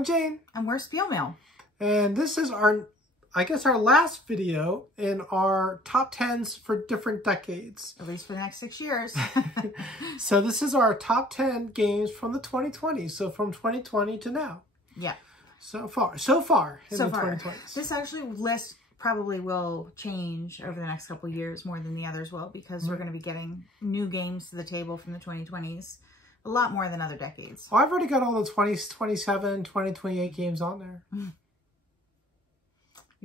I'm Jane. And we're SpielMill. And this is our last video in our top 10s for different decades. At least for the next 6 years. So this is our top 10 games from the 2020s. So from 2020 to now. Yeah. So far in the 2020s. This actually list probably will change over the next couple of years more than the others will, because we're going to be getting new games to the table from the 2020s. A lot more than other decades. Oh, I've already got all the 2027, 2028 games on there. You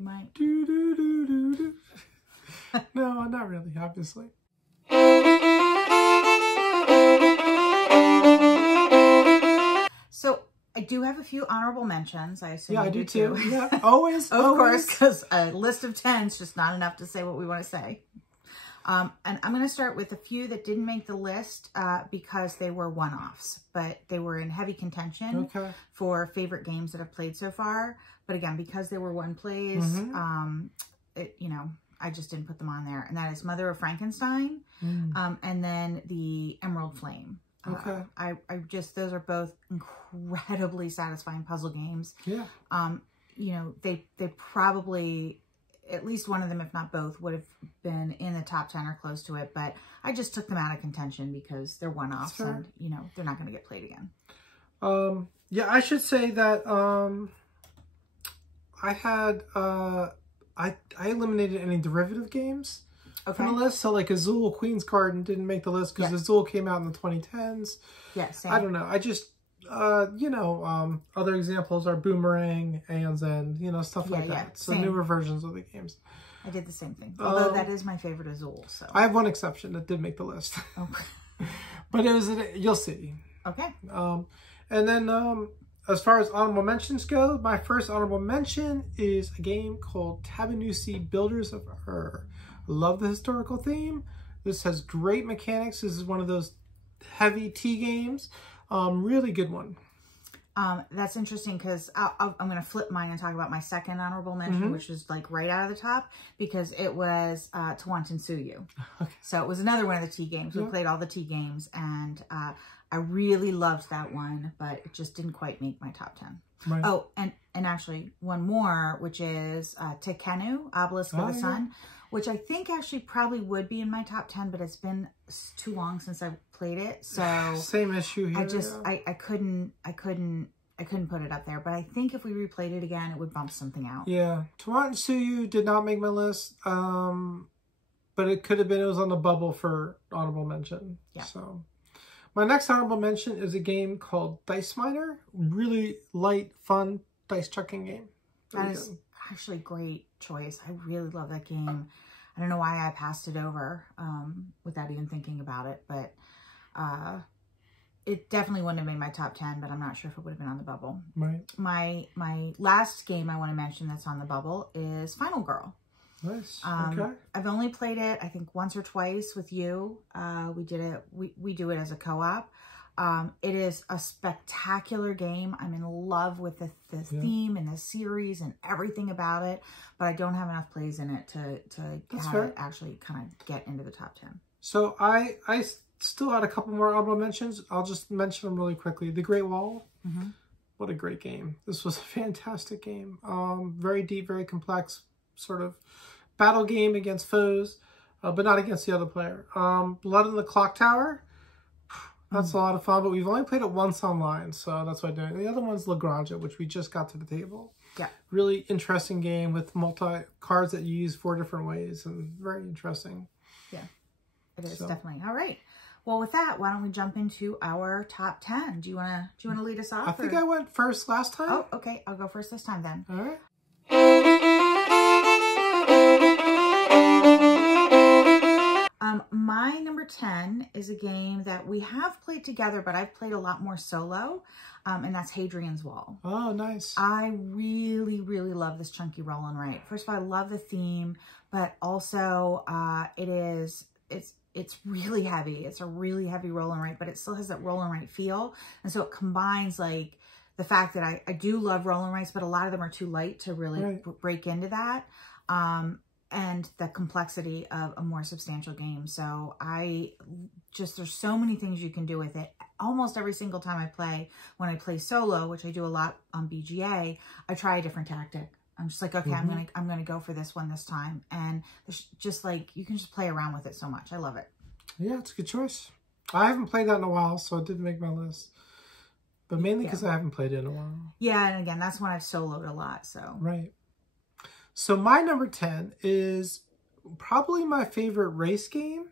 might. No, not really, obviously. So I do have a few honorable mentions. I assume I you do too. too. Yeah, always. Of course, because a list of 10 is just not enough to say what we want to say. And I'm going to start with a few that didn't make the list because they were one-offs, but they were in heavy contention for favorite games that I've played so far. But again, because they were one plays, I just didn't put them on there. And that is Mother of Frankenstein and then the Emerald Flame. Those are both incredibly satisfying puzzle games. Yeah. They probably, at least one of them, if not both, would have been in the top 10 or close to it. But I just took them out of contention because they're one-offs and, they're not going to get played again. Yeah, I should say that I had, I eliminated any derivative games from the list. So like Azul Queen's Garden didn't make the list because Azul came out in the 2010s. Yeah, same. I don't know. I just... other examples are Boomerang, Aeon's End, stuff like that. So newer versions of the games. I did the same thing. Although that is my favorite Azul. So I have one exception that did make the list. But it was, you'll see. Okay. And then as far as honorable mentions go, my first honorable mention is a game called Tabanusi Builders of Ur. Love the historical theme. This has great mechanics. This is one of those heavy T games. Really good one. That's interesting because I'm going to flip mine and talk about my second honorable mention, which is like right out of the top, because it was Tawantinsuyu. So it was another one of the T games. We played all the T games, and I really loved that one, but it just didn't quite make my top 10. Right. Oh, and actually one more, which is Tekenu, Obelisk of the Sun, which I think actually probably would be in my top 10, but it's been too long since I've played it. So same issue here. I couldn't put it up there, but I think if we replayed it again, it would bump something out. Yeah. Tawantinsuyu did not make my list. But it could have been, it was on the bubble for honorable mention. Yeah. So my next honorable mention is a game called Dice Miner. Really light, fun dice chucking game. That is actually a great choice. I really love that game. I don't know why I passed it over without even thinking about it, but it definitely wouldn't have made my top 10, but I'm not sure if it would have been on the bubble. Right. My last game I want to mention that's on the bubble is Final Girl. Nice. I've only played it, I think, once or twice with you. We did it. We do it as a co-op. It is a spectacular game. I'm in love with the theme and the series and everything about it, but I don't have enough plays in it to have it actually kind of get into the top 10. So I still had a couple more honorable mentions. I'll just mention them really quickly. The Great Wall. What a great game. This was a fantastic game. Very deep, very complex sort of battle game against foes, but not against the other player. Blood in the Clock Tower. That's a lot of fun, but we've only played it once online, so that's what I do. The other one's Lagrange, which we just got to the table. Yeah. Really interesting game with multi-cards that you use 4 different ways, and very interesting. Yeah, it is definitely. All right. Well, with that, why don't we jump into our top 10? Do you wanna lead us off? I think I went first last time. Oh, okay. I'll go first this time then. All right. My number 10 is a game that we have played together, but I've played a lot more solo, and that's Hadrian's Wall. Oh, nice. I really, really love this chunky roll and write. First of all, I love the theme, but also it's really heavy. It's a really heavy roll and write, but it still has that roll and write feel. And so it combines like the fact that I do love roll and writes, but a lot of them are too light to really break into that. and the complexity of a more substantial game. So there's so many things you can do with it. Almost every single time I play, when I play solo, which I do a lot on BGA, I try a different tactic. I'm just like, okay, I'm gonna go for this one this time. And there's just like, you can just play around with it so much. I love it. Yeah, it's a good choice. I haven't played that in a while, so it didn't make my list. But mainly because I haven't played it in a while. Yeah, and again, that's when I've soloed a lot, so. Right. So my number 10 is probably my favorite race game.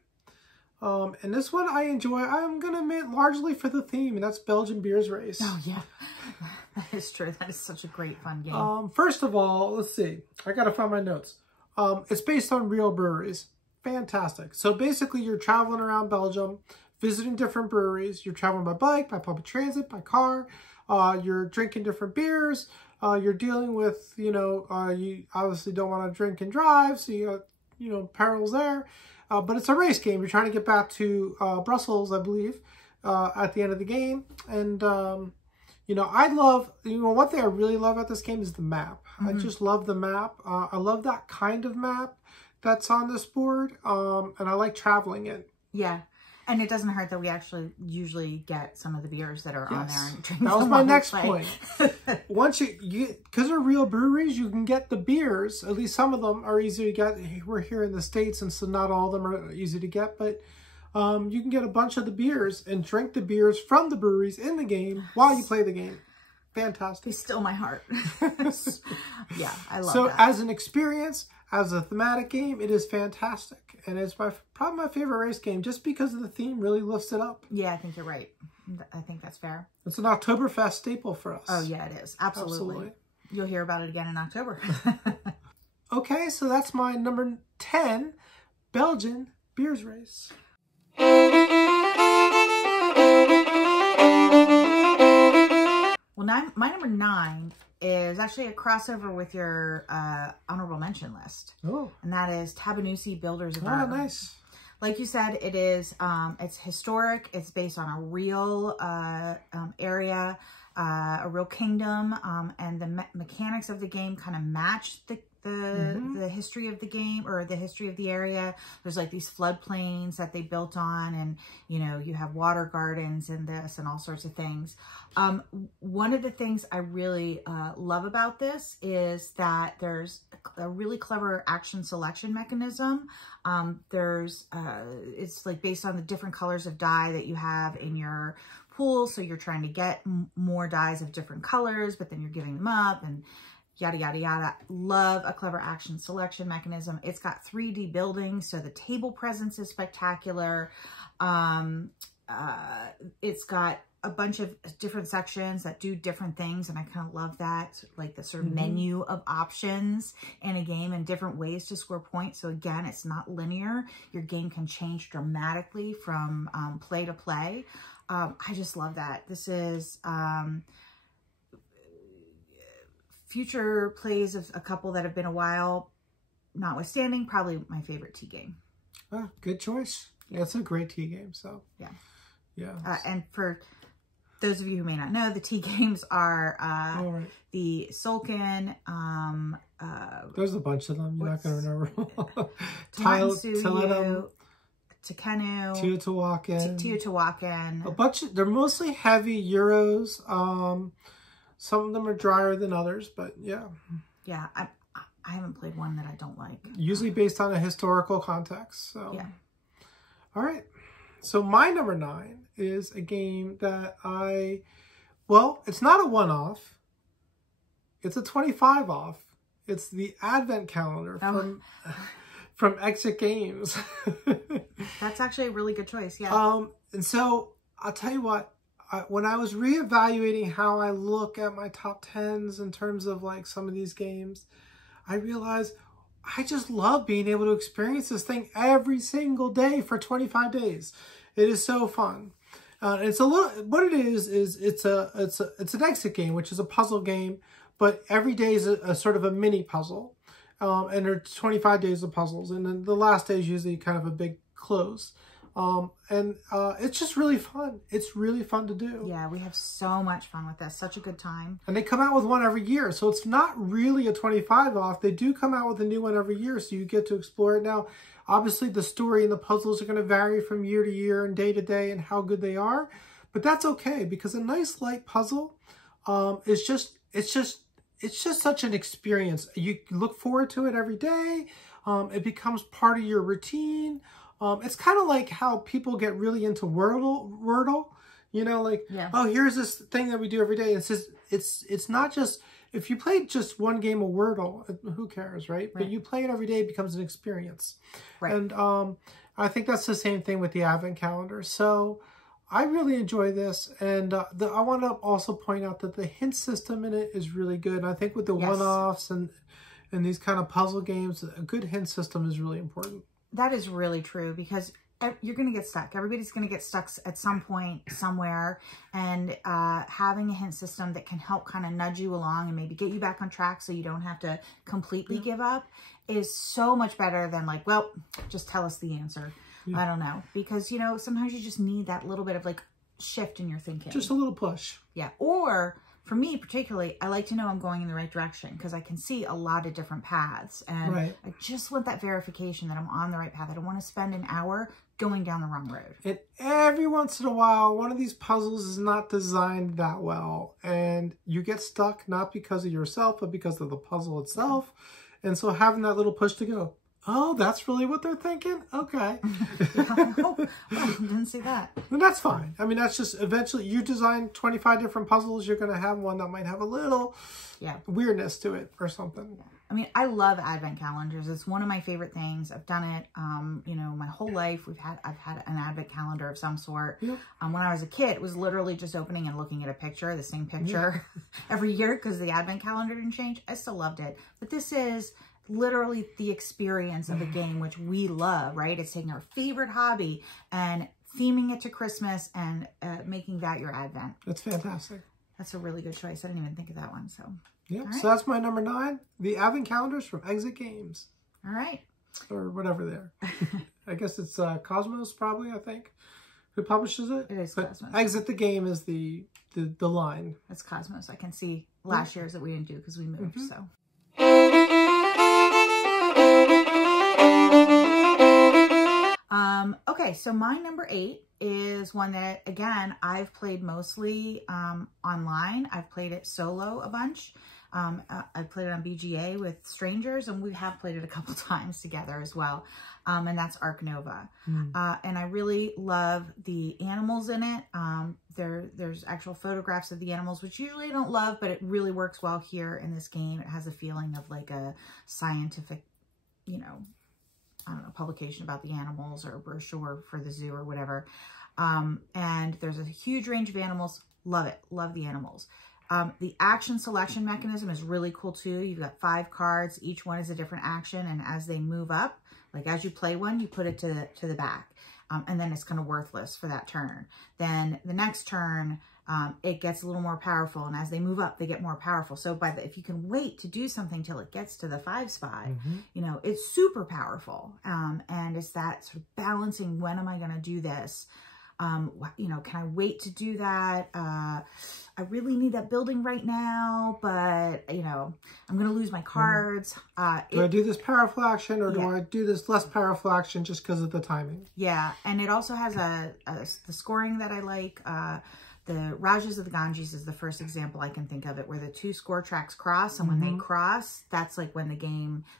And this one I enjoy, I'm going to admit, largely for the theme, and that's Belgian Beers Race. Oh, yeah. That is true. That is such a great, fun game. First of all, let's see. I got to find my notes. It's based on real breweries. Fantastic. So basically, you're traveling around Belgium, visiting different breweries. You're traveling by bike, by public transit, by car. You're drinking different beers. You're dealing with, you obviously don't want to drink and drive, so you got, perils there. But it's a race game. You're trying to get back to Brussels, I believe, at the end of the game. And, I love, one thing I really love about this game is the map. I just love the map. I love that kind of map that's on this board. And I like traveling it. Yeah. And it doesn't hurt that we actually usually get some of the beers that are on there. And drink that was my next point. Once because they're real breweries, you can get the beers. At least some of them are easy to get. We're here in the States, and so not all of them are easy to get. But you can get a bunch of the beers and drink the beers from the breweries in the game while you play the game. Fantastic. They still my heart. Yeah, I love that. So as an experience, as a thematic game, it is fantastic. And it's probably my favorite race game just because of the theme really lifts it up. Yeah, I think you're right. I think that's fair. It's an Oktoberfest staple for us. Oh, yeah, it is. Absolutely. You'll hear about it again in October. Okay, so that's my number 10, Belgian Beers Race. Well, my number 9 is actually a crossover with your honorable mention list. Oh. And that is Tabanusi Builders of Ireland. Oh, nice. Like you said, it is, it's historic. It's based on a real area, a real kingdom, and the mechanics of the game kind of match the history of the game, or the history of the area. There's like these floodplains that they built on, and you have water gardens and this and all sorts of things. One of the things I really love about this is that there's a really clever action selection mechanism. It's like based on the different colors of dye that you have in your pool, so you're trying to get more dyes of different colors, but then you're giving them up, and yada, yada, yada. Love a clever action selection mechanism. It's got 3D building, so the table presence is spectacular. It's got a bunch of different sections that do different things, and I kind of love that, like the sort of menu of options in a game and different ways to score points. So again, it's not linear. Your game can change dramatically from play to play. I just love that. This is future plays of a couple that have been a while notwithstanding, probably my favorite tea game. Oh, good choice. Yeah, it's a great tea game. So yeah. And for those of you who may not know, the tea games are the Sulkin. There's a bunch of them. You're not going to remember. Takenu. A bunch of, they're mostly heavy Euros. Some of them are drier than others, but yeah. Yeah, I haven't played one that I don't like. Usually based on a historical context. So yeah. All right. So my number 9 is a game that it's not a one-off. It's a 25 off. It's the Advent Calendar from Exit Games. That's actually a really good choice, yeah. And so I'll tell you what, when I was reevaluating how I look at my top 10s in terms of like some of these games, I realized I just love being able to experience this thing every single day for 25 days. It is so fun. It's a little, what it is it's an exit game, which is a puzzle game, but every day is a sort of a mini puzzle. And there's 25 days of puzzles, and then the last day is usually kind of a big close. It's just really fun. It's really fun to do. Yeah, we have so much fun with this. Such a good time. And they come out with one every year. So it's not really a 25 off. They do come out with a new one every year. So you get to explore it. Now, obviously, the story and the puzzles are going to vary from year to year and day to day and how good they are. But that's okay, because a nice light puzzle is just, it's just such an experience. You look forward to it every day. It becomes part of your routine. It's kind of like how people get really into Wordle, you know, like, oh, here's this thing that we do every day. It's not just, if you play just one game of Wordle, who cares, right? But you play it every day, it becomes an experience. Right. And I think that's the same thing with the Advent calendar. So I really enjoy this. And I want to also point out that the hint system in it is really good. And I think with the one-offs and these kind of puzzle games, a good hint system is really important. That is really true, because you're going to get stuck. Everybody's going to get stuck at some point, somewhere. And having a hint system that can help kind of nudge you along and maybe get you back on track so you don't have to completely give up is so much better than like, well, just tell us the answer. I don't know. Because, you know, sometimes you just need that little bit of like shift in your thinking. Just a little push. Yeah. Or for me particularly, I like to know I'm going in the right direction, because I can see a lot of different paths. And I just want that verification that I'm on the right path. I don't want to spend an hour going down the wrong road. And every once in a while, one of these puzzles is not designed that well. And you get stuck not because of yourself, but because of the puzzle itself. And so having that little push to go, oh, that's really what they're thinking? Okay. Didn't see that. And that's fine. I mean, that's just, eventually you design 25 different puzzles. You're going to have one that might have a little weirdness to it or something. I mean, I love Advent calendars. It's one of my favorite things. I've done it, you know, my whole life. I've had an Advent calendar of some sort. When I was a kid, it was literally just opening and looking at a picture, the same picture every year, because the Advent calendar didn't change. I still loved it. But this is literally the experience of the game, which we love, right? It's taking our favorite hobby and theming it to Christmas and making that your Advent. That's fantastic. That's a really good choice. I didn't even think of that one. So yeah, so that's my number 9, the Advent calendars from Exit Games. All right. Or whatever they're. I guess it's Cosmos, probably, I think, who publishes it. It is but Cosmos. Exit the Game is the line. It's Cosmos. I can see last year's that we didn't do because we moved, so. Okay, so my number 8 is one that, again, I've played mostly online. I've played it solo a bunch. I've played it on BGA with strangers, and we have played it a couple times together as well. And that's Ark Nova. And I really love the animals in it. There's actual photographs of the animals, which usually I don't love, but it really works well here in this game. It has a feeling of like a scientific, you know, I don't know, publication about the animals or a brochure for the zoo or whatever. And there's a huge range of animals. Love it. Love the animals. The action selection mechanism is really cool too. You've got 5 cards. Each one is a different action. And as they move up, like as you play one, you put it to the back. And then it's kind of worthless for that turn. Then the next turn, it gets a little more powerful. And as they move up, they get more powerful. So if you can wait to do something till it gets to the 5 spot, you know, it's super powerful. And it's that sort of balancing, when am I going to do this? You know, can I wait to do that? I really need that building right now, but, you know, I'm going to lose my cards. Do I do this powerful action, or do I do this less powerful action just because of the timing? Yeah, and it also has the scoring that I like. The Rajas of the Ganges is the first example I can think of it, where the 2 score tracks cross, and when they cross, that's like when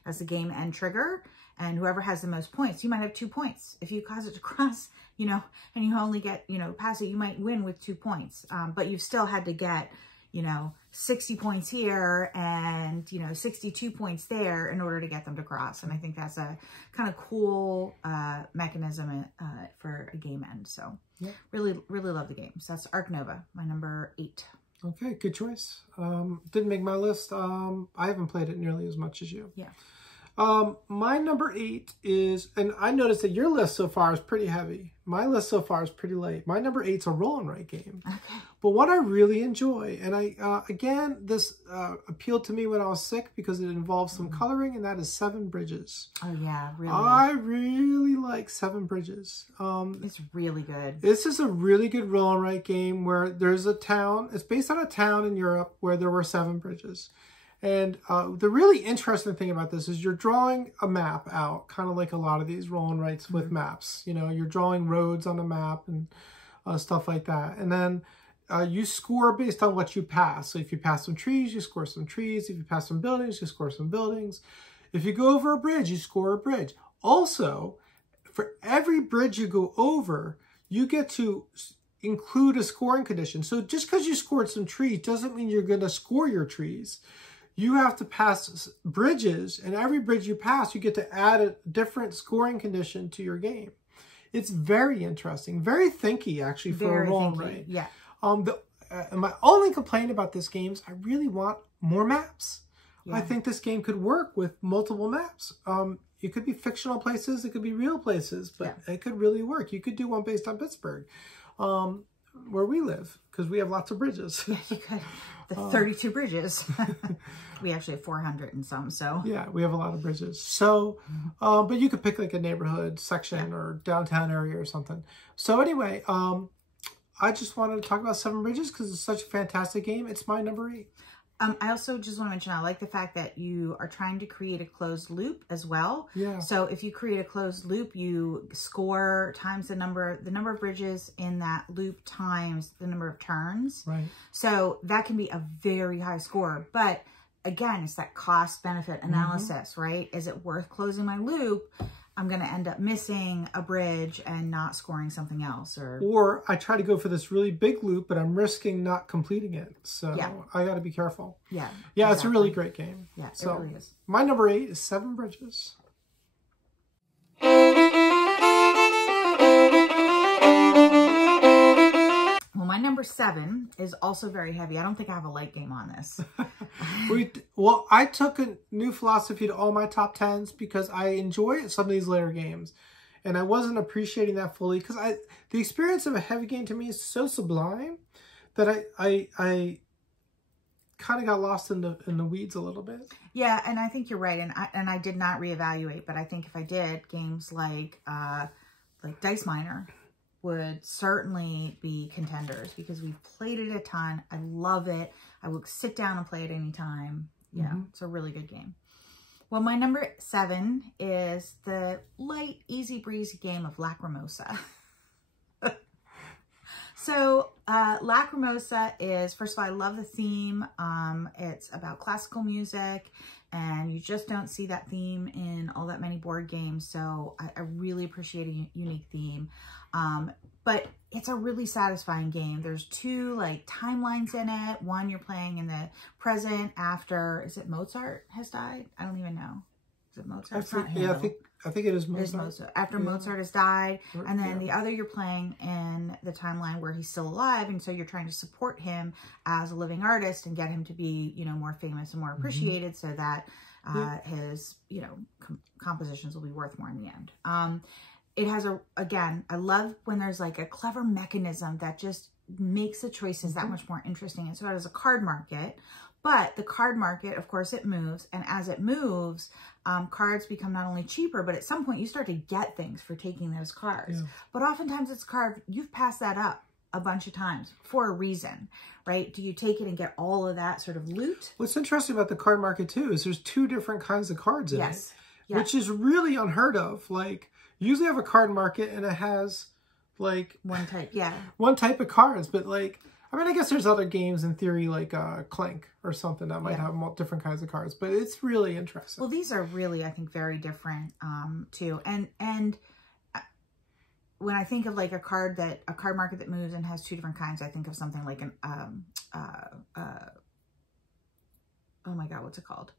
that's the game end trigger, and whoever has the most points, you might have 2 points. If you cause it to cross, you know, and you only get, you know, pass it, you might win with 2 points, but you've still had to get, you know, 60 points here and, you know, 62 points there in order to get them to cross. And I think that's a kind of cool mechanism for a game end. So really, really love the game. So that's Ark Nova, my number 8. Okay, good choice. Didn't make my list. I haven't played it nearly as much as you. Yeah. My number 8 is, and I noticed that your list so far is pretty heavy. My list so far is pretty light. My number 8's a roll and write game. Okay. But what I really enjoy, and again, this appealed to me when I was sick because it involves some coloring, and that is Seven Bridges. Oh yeah, really. I really like Seven Bridges. It's really good. This is a really good roll and write game where there's a town. It's based on a town in Europe where there were 7 bridges. And the really interesting thing about this is you're drawing a map out, kind of like a lot of these roll and writes with maps. You know, you're drawing roads on the map and stuff like that. And then you score based on what you pass. So if you pass some trees, you score some trees. If you pass some buildings, you score some buildings. If you go over a bridge, you score a bridge. Also, for every bridge you go over, you get to include a scoring condition. So just because you scored some trees doesn't mean you're going to score your trees. You have to pass bridges, and every bridge you pass, you get to add a different scoring condition to your game. It's very interesting, very thinky, actually, for a roll and write. Yeah. My only complaint about this game is I really want more maps. Yeah. I think this game could work with multiple maps. It could be fictional places, it could be real places, but it could really work. You could do one based on Pittsburgh, where we live, because we have lots of bridges. Yeah, you could. The 32 bridges. We actually have 400 and some, so. Yeah, we have a lot of bridges. So, but you could pick like a neighborhood section or downtown area or something. So anyway, I just wanted to talk about Seven Bridges because it's such a fantastic game. It's my number 8. I also just want to mention, I like the fact that you are trying to create a closed loop as well. Yeah. So if you create a closed loop, you score times the number of bridges in that loop times the number of turns. Right. So that can be a very high score. But again, it's that cost benefit analysis, right? Is it worth closing my loop? I'm going to end up missing a bridge and not scoring something else. Or I try to go for this really big loop, but I'm risking not completing it. So I got to be careful. Yeah. Yeah, exactly. It's a really great game. Yeah, so it really is. My number 8 is Seven Bridges. Well, my number 7 is also very heavy. I don't think I have a light game on this. Well, I took a new philosophy to all my top 10s because I enjoy some of these later games. And I wasn't appreciating that fully because the experience of a heavy game to me is so sublime that I kind of got lost in the weeds a little bit. Yeah, and I think you're right. And I did not reevaluate, but I think if I did, games like Dice Miner would certainly be contenders because we've played it a ton. I love it. I would sit down and play it anytime. Yeah, it's a really good game. Well, my number 7 is the light, easy breezy game of Lacrimosa. So Lacrimosa is, first of all, I love the theme. It's about classical music, and you just don't see that theme in all that many board games. So I really appreciate a unique theme. But it's a really satisfying game. There's 2 like timelines in it. One you're playing in the present after, is it Mozart has died? I don't even know. Is it Mozart? I think it is Mozart. It is Mozart. After Mozart has died. And then the other you're playing in the timeline where he's still alive. And so you're trying to support him as a living artist and get him to be, you know, more famous and more appreciated so that his, you know, compositions will be worth more in the end. It has again, I love when there's like a clever mechanism that just makes the choices that much more interesting. And so it has a card market, but the card market, of course, it moves. And as it moves, cards become not only cheaper, but at some point you start to get things for taking those cards. Yeah. But oftentimes it's a card, you've passed that up a bunch of times for a reason, right? Do you take it and get all of that sort of loot? What's interesting about the card market too is there's 2 different kinds of cards in it, which is really unheard of. Like, usually have a card market and it has like one type, one type of cards. But like, I mean, I guess there's other games in theory like Clank or something that might have different kinds of cards. But it's really interesting. Well, these are really, I think, very different too. And when I think of like a card market that moves and has 2 different kinds, I think of something like an oh my God, what's it called?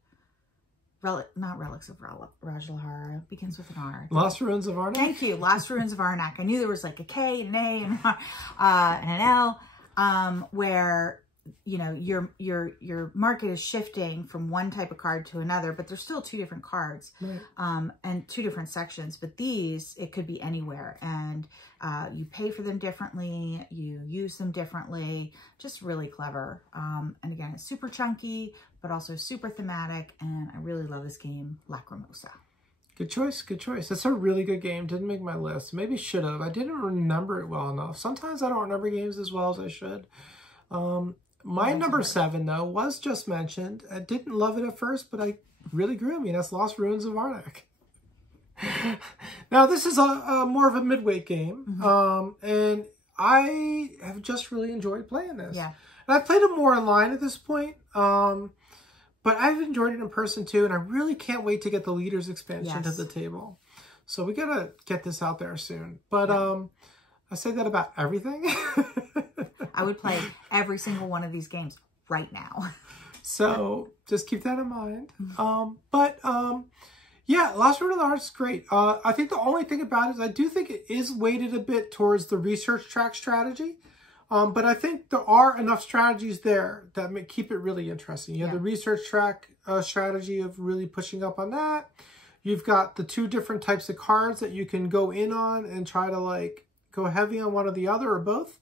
Not Relics of Rajlahara. Begins with an R. Lost Ruins of Arnak? Thank you. Lost Ruins of Arnak. I knew there was like a K and an A and an L, where you know, your market is shifting from one type of card to another, but there's still two different cards, right. And two different sections. But these, it could be anywhere, and you pay for them differently, you use them differently. Just really clever. And again, it's super chunky, but also super thematic, and I really love this game, Lacrimosa. Good choice, good choice. It's a really good game. Didn't make my list. Maybe should have. I didn't remember it well enough. Sometimes I don't remember games as well as I should. My number 7, though, was just mentioned. I didn't love it at first, but I really grew on me. That's Lost Ruins of Arnak. Now, this is a more of a midweight game, and I have just really enjoyed playing this. Yeah. And I've played it more online at this point, but I've enjoyed it in person too, and I really can't wait to get the Leaders expansion to the table. So we gotta get this out there soon. But I say that about everything. I would play every single one of these games right now. So just keep that in mind. Yeah, Lost Ruins of Arnak is great. I think the only thing about it is I do think it is weighted a bit towards the research track strategy. But I think there are enough strategies there that keep it really interesting. You have the research track strategy of really pushing up on that. You've got the 2 different types of cards that you can go in on and try to like go heavy on one or the other or both.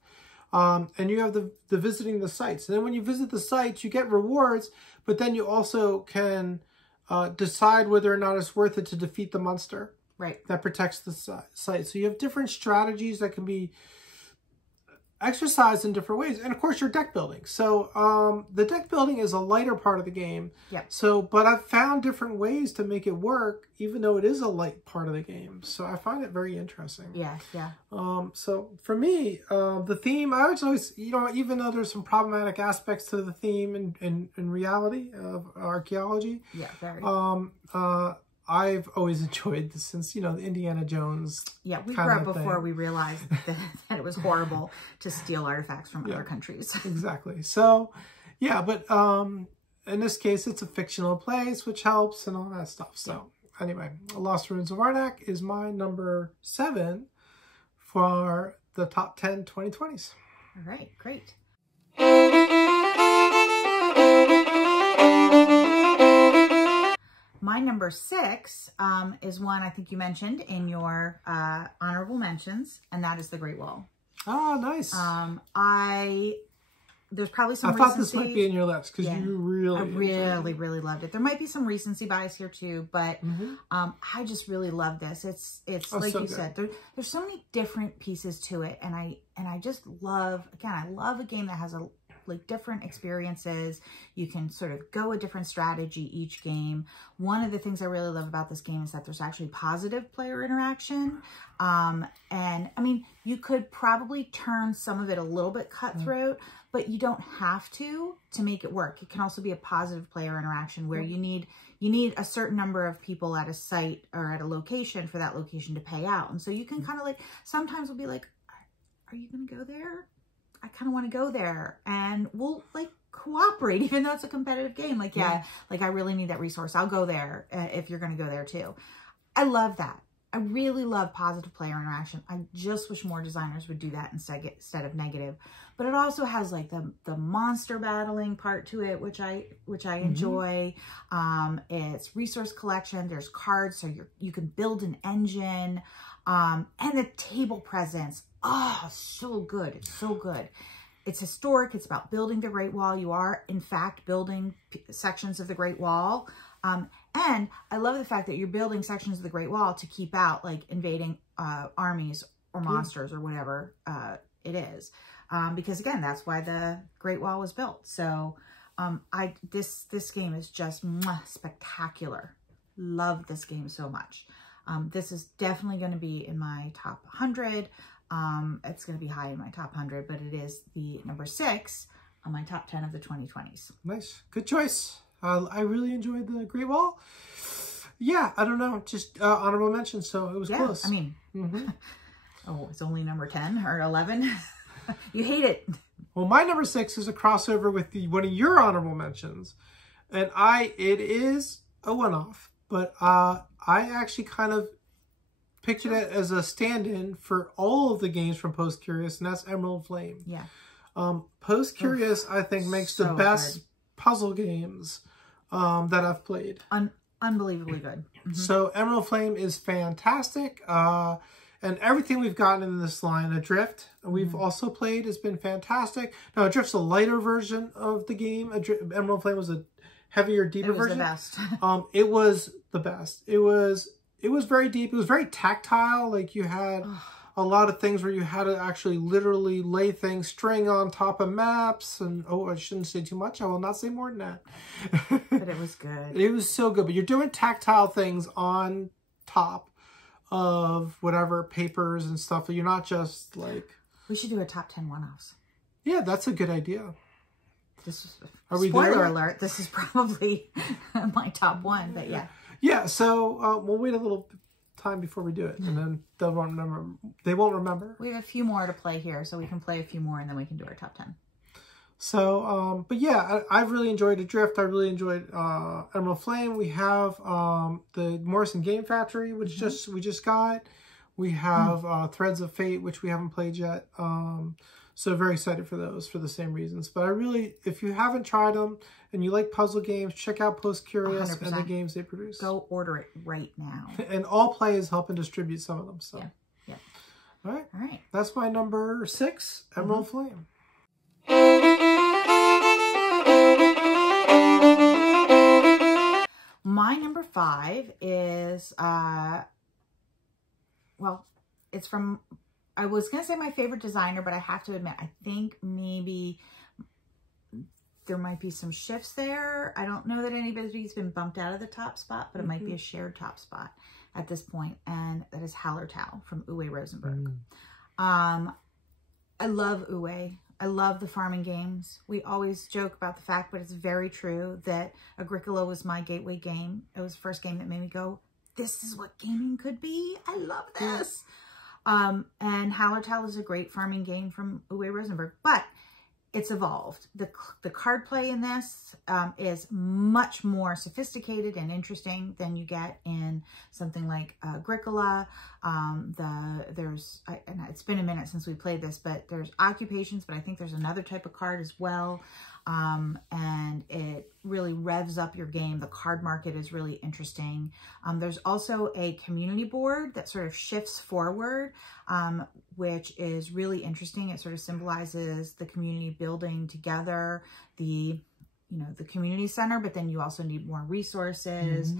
And you have the visiting the sites. And then when you visit the sites, you get rewards, but then you also can decide whether or not it's worth it to defeat the monster that protects the site. So you have different strategies that can be exercised in different ways. And of course, you're deck building. So the deck building is a lighter part of the game. Yeah. So, but I've found different ways to make it work, even though it is a light part of the game. So I find it very interesting. Yeah, yeah. So for me, the theme, I always, you know, even though there's some problematic aspects to the theme in reality of archaeology. Yeah, very. I've always enjoyed this since, you know, the Indiana Jones. Yeah, we grew up before we realized that it was horrible to steal artifacts from other countries. Exactly. So, yeah, but in this case, it's a fictional place, which helps and all that stuff. So, anyway, Lost Ruins of Arnak is my number 7 for the top 10 2020s. All right, great. My number 6 is one I think you mentioned in your honorable mentions, and that is The Great Wall. Oh, nice. There's probably some I thought this might be in your list because you really loved it. There might be some recency bias here too, but I just really love this. It's like you said, there's so many different pieces to it, and I just love, again, I love a game that has like different experiences. You can sort of go a different strategy each game. One of the things I really love about this game is that there's actually positive player interaction. And I mean, you could probably turn some of it a little bit cutthroat, but you don't have to make it work. It can also be a positive player interaction where you need a certain number of people at a site or at a location for that location to pay out. And so you can kind of like, sometimes we'll be like, are you going to go there? I kind of want to go there, and we'll like cooperate, even though it's a competitive game. Like, like I really need that resource. I'll go there if you're going to go there too. I love that. I really love positive player interaction. I just wish more designers would do that instead of negative. But it also has like the monster battling part to it, which I enjoy. It's resource collection. There's cards, so you can build an engine, and the table presence. Oh, so good. It's so good. It's historic. It's about building the Great Wall. You are, in fact, building sections of the Great Wall. And I love the fact that you're building sections of the Great Wall to keep out, like, invading armies or monsters or whatever it is. Because, again, that's why the Great Wall was built. So this game is just spectacular. Love this game so much. This is definitely going to be in my top 100. It's going to be high in my top 100, but it is the number 6 on my top 10 of the 2020s. Nice. Good choice. I really enjoyed the Great Wall. Yeah, I don't know. Just honorable mention, so it was close. I mean, oh, it's only number 10 or 11. You hate it. Well, my number 6 is a crossover with one of your honorable mentions. And it is a one-off, but I actually kind of pictured it as a stand-in for all of the games from Post Curious, and that's Emerald Flame. Yeah. Post Curious, I think, makes the best puzzle games that I've played. Unbelievably good. So Emerald Flame is fantastic. And everything we've gotten in this line, Adrift, we've also played, has been fantastic. Now, Adrift's a lighter version of the game. Emerald Flame was a heavier, deeper version. It was the best. It was the best. It was very deep. It was very tactile. Like, you had a lot of things where you had to actually literally lay things, string on top of maps. And, oh, I shouldn't say too much. I will not say more than that. But it was good. It was so good. But you're doing tactile things on top of whatever papers and stuff. You're not just like... We should do a top 10 one-offs. Yeah, that's a good idea. This is spoiler alert. This is probably my top one, but yeah. Yeah, so we'll wait a little time before we do it, and then they won't remember. We have a few more to play here, so we can play a few more, and then we can do our top 10. So, but yeah, I've really enjoyed Adrift. I really enjoyed Emerald Flame. We have the Morrison Game Factory, which we just got. We have Threads of Fate, which we haven't played yet. So very excited for those for the same reasons. But I really, if you haven't tried them and you like puzzle games, check out Post Curious 100%. And the games they produce. Go order it right now. And All Play is helping distribute some of them. So yeah. All right. All right. That's my number 6, Emerald Flame. My number 5 is, well, it's from, I was going to say my favorite designer, but I have to admit, I think maybe there might be some shifts there. I don't know that anybody's been bumped out of the top spot, but it might be a shared top spot at this point, and that is Hallertau from Uwe Rosenberg. I love Uwe. I love the farming games. We always joke about the fact, but it's very true, that Agricola was my gateway game. It was the first game that made me go, this is what gaming could be. I love this. And Hallertau is a great farming game from Uwe Rosenberg, but it's evolved. The card play in this is much more sophisticated and interesting than you get in something like Agricola. And it's been a minute since we played this, but there's occupations, but I think there's another type of card as well. And it really revs up your game. The card market is really interesting. There's also a community board that sort of shifts forward, which is really interesting. It sort of symbolizes the community building together, the community center, but then you also need more resources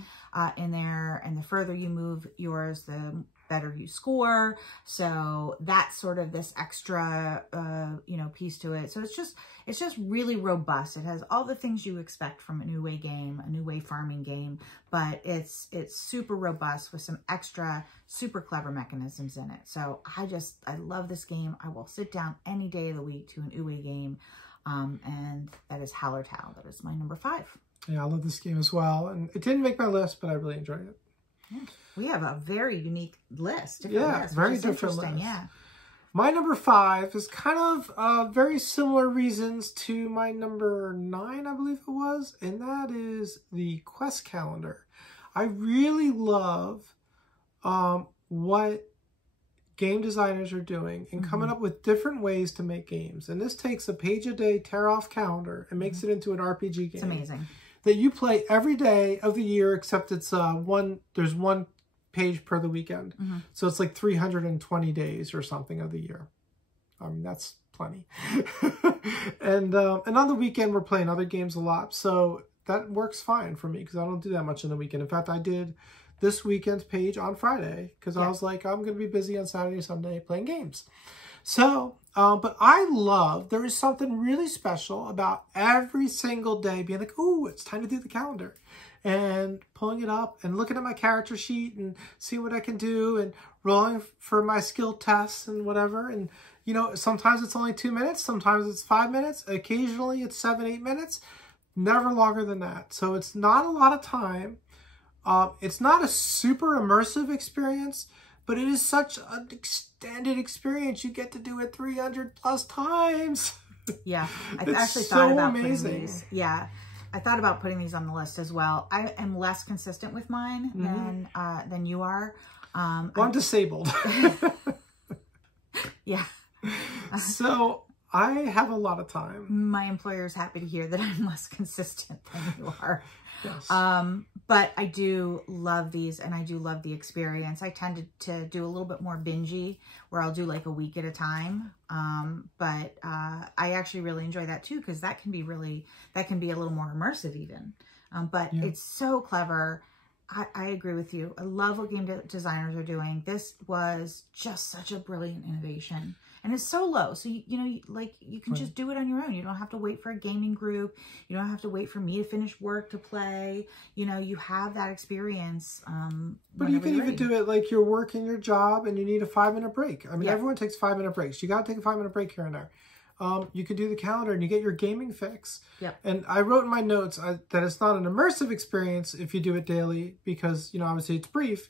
in there. And the further you move yours, the better you score. So that's sort of this extra, piece to it. So it's just really robust. It has all the things you expect from a Uwe game, a Uwe farming game, but it's super robust with some extra super clever mechanisms in it. So I love this game. I will sit down any day of the week to an Uwe game. And that is Hallertau. That is my number 5. Yeah, I love this game as well. And it didn't make my list, but I really enjoyed it. Yeah. We have a very unique list. Very different list. Yeah. My number 5 is kind of very similar reasons to my number 9, I believe it was. And that is the quest calendar. I really love what game designers are doing and coming up with different ways to make games. And this takes a page-a-day tear-off calendar and makes it into an RPG game. It's amazing. That you play every day of the year, except it's there's one page per the weekend. So it's like 320 days or something of the year. I mean, that's plenty. and on the weekend, we're playing other games a lot. So that works fine for me because I don't do that much on the weekend. In fact, I did this weekend's page on Friday because I was like, I'm going to be busy on Saturday, Sunday playing games. So, but I love, there is something really special about every single day being like, oh, it's time to do the calendar. And pulling it up and looking at my character sheet and seeing what I can do and rolling for my skill tests and whatever. And, sometimes it's only 2 minutes. Sometimes it's 5 minutes. Occasionally it's 7-8 minutes. Never longer than that. So it's not a lot of time. It's not a super immersive experience, but it is such an extended experience. You get to do it 300 plus times. Yeah, I actually thought about putting these. Yeah, I thought about putting these on the list as well. I am less consistent with mine than you are. Well, I'm disabled. Yeah. So I have a lot of time. My employer is happy to hear that I'm less consistent than you are. Yes. But I do love these, and I do love the experience. I tend to do a little bit more bingey, where I'll do like a week at a time. But I actually really enjoy that too, because that can be a little more immersive even. But it's so clever. I agree with you. I love what game designers are doing. This was just such a brilliant innovation. And it's so low. So, you can just do it on your own. You don't have to wait for a gaming group. You don't have to wait for me to finish work to play. You know, you have that experience. But you can even do it like you're working your job and you need a 5-minute break. I mean, everyone takes 5-minute breaks. You got to take a 5-minute break here and there. You could do the calendar and you get your gaming fix. Yep. And I wrote in my notes that it's not an immersive experience if you do it daily because, you know, obviously it's brief,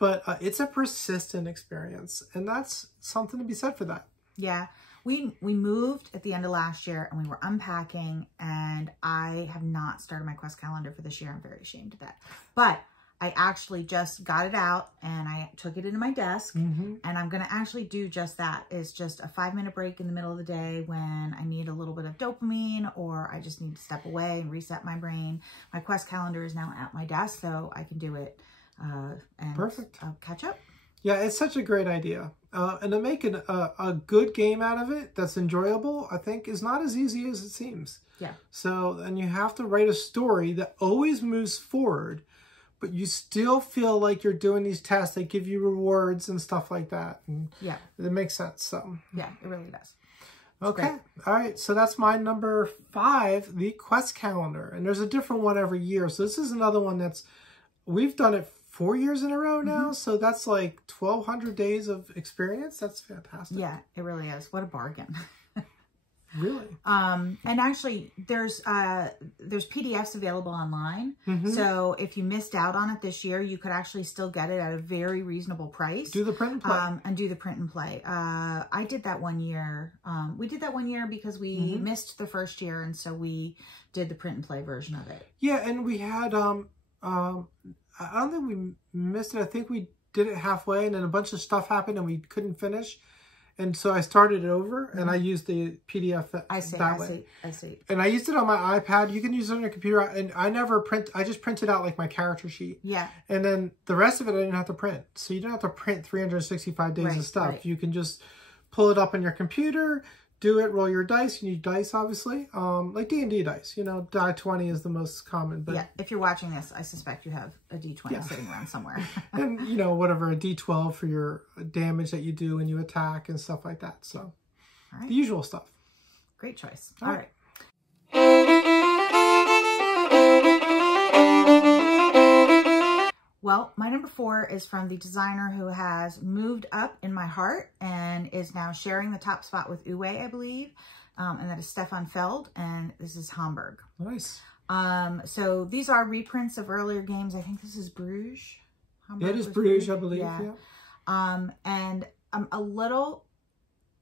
but it's a persistent experience. And that's something to be said for that. Yeah. We moved at the end of last year and we were unpacking, and I have not started my quest calendar for this year. I'm very ashamed of that. But I actually just got it out and I took it into my desk, and I'm going to actually do just that. It's just a 5-minute break in the middle of the day when I need a little bit of dopamine or I just need to step away and reset my brain. My quest calendar is now at my desk, so I can do it and Perfect. Catch up. Yeah, it's such a great idea. And to make a good game out of it that's enjoyable, I think, is not as easy as it seems. Yeah. So, and you have to write a story that always moves forward, but you still feel like you're doing these tests that give you rewards and stuff like that. And yeah. It makes sense. So yeah, it really does. Okay. All right. So that's my number 5, the quest calendar. And there's a different one every year. So this is another one we've done it 4 years in a row now. So that's like 1,200 days of experience. That's fantastic. Yeah, it really is. What a bargain. Really? And actually there's PDFs available online. So if you missed out on it this year, you could actually still get it at a very reasonable price. Do the print and play. And do the print and play. I did that one year. We did that one year because we missed the first year, and so we did the print and play version of it. Yeah, and we had I don't think we missed it. I think we did it halfway, and then a bunch of stuff happened and we couldn't finish. And so I started it over, and I used the PDF that way. I see. And I used it on my iPad. You can use it on your computer. And I never print. I just printed out like my character sheet. Yeah. And then the rest of it I didn't have to print. So you don't have to print 365 days of stuff. Right. You can just pull it up on your computer, do it, roll your dice. You need dice, obviously. Like D&D dice. You know, die 20 is the most common. But yeah, if you're watching this, I suspect you have a D20 sitting around somewhere. And, you know, whatever, a D12 for your damage that you do when you attack and stuff like that. So, the usual stuff. Great choice. All right. Well, my number 4 is from the designer who has moved up in my heart and is now sharing the top spot with Uwe, I believe. And that is Stefan Feld, and this is Hamburg. Nice. So these are reprints of earlier games. I think this is Bruges. Hamburg, it is Bruges, I believe. Yeah. And a little...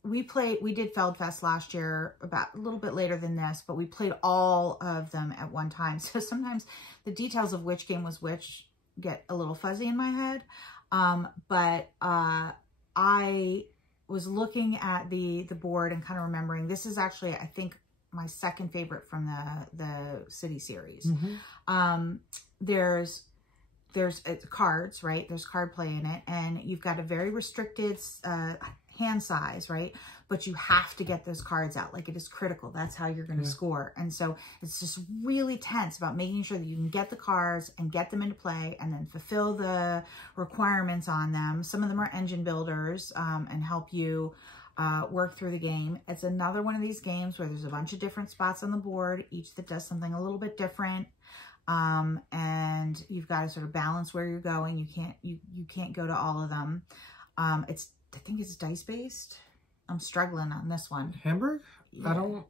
We did Feldfest last year, about a little bit later than this, but we played all of them at one time. So sometimes the details of which game was which get a little fuzzy in my head. But I was looking at the board and kind of remembering, this is actually, I think, my second favorite from the City series. There's cards, right? There's card play in it, and you've got a very restricted hand size, right? But you have to get those cards out. Like, it is critical. That's how you're going to score. And so it's just really tense about making sure that you can get the cards and get them into play and then fulfill the requirements on them. Some of them are engine builders and help you work through the game. It's another one of these games where there's a bunch of different spots on the board, each that does something a little bit different. And you've got to sort of balance where you're going. You can't go to all of them. I think it's dice based. I'm struggling on this one. Hamburg? Yeah. I don't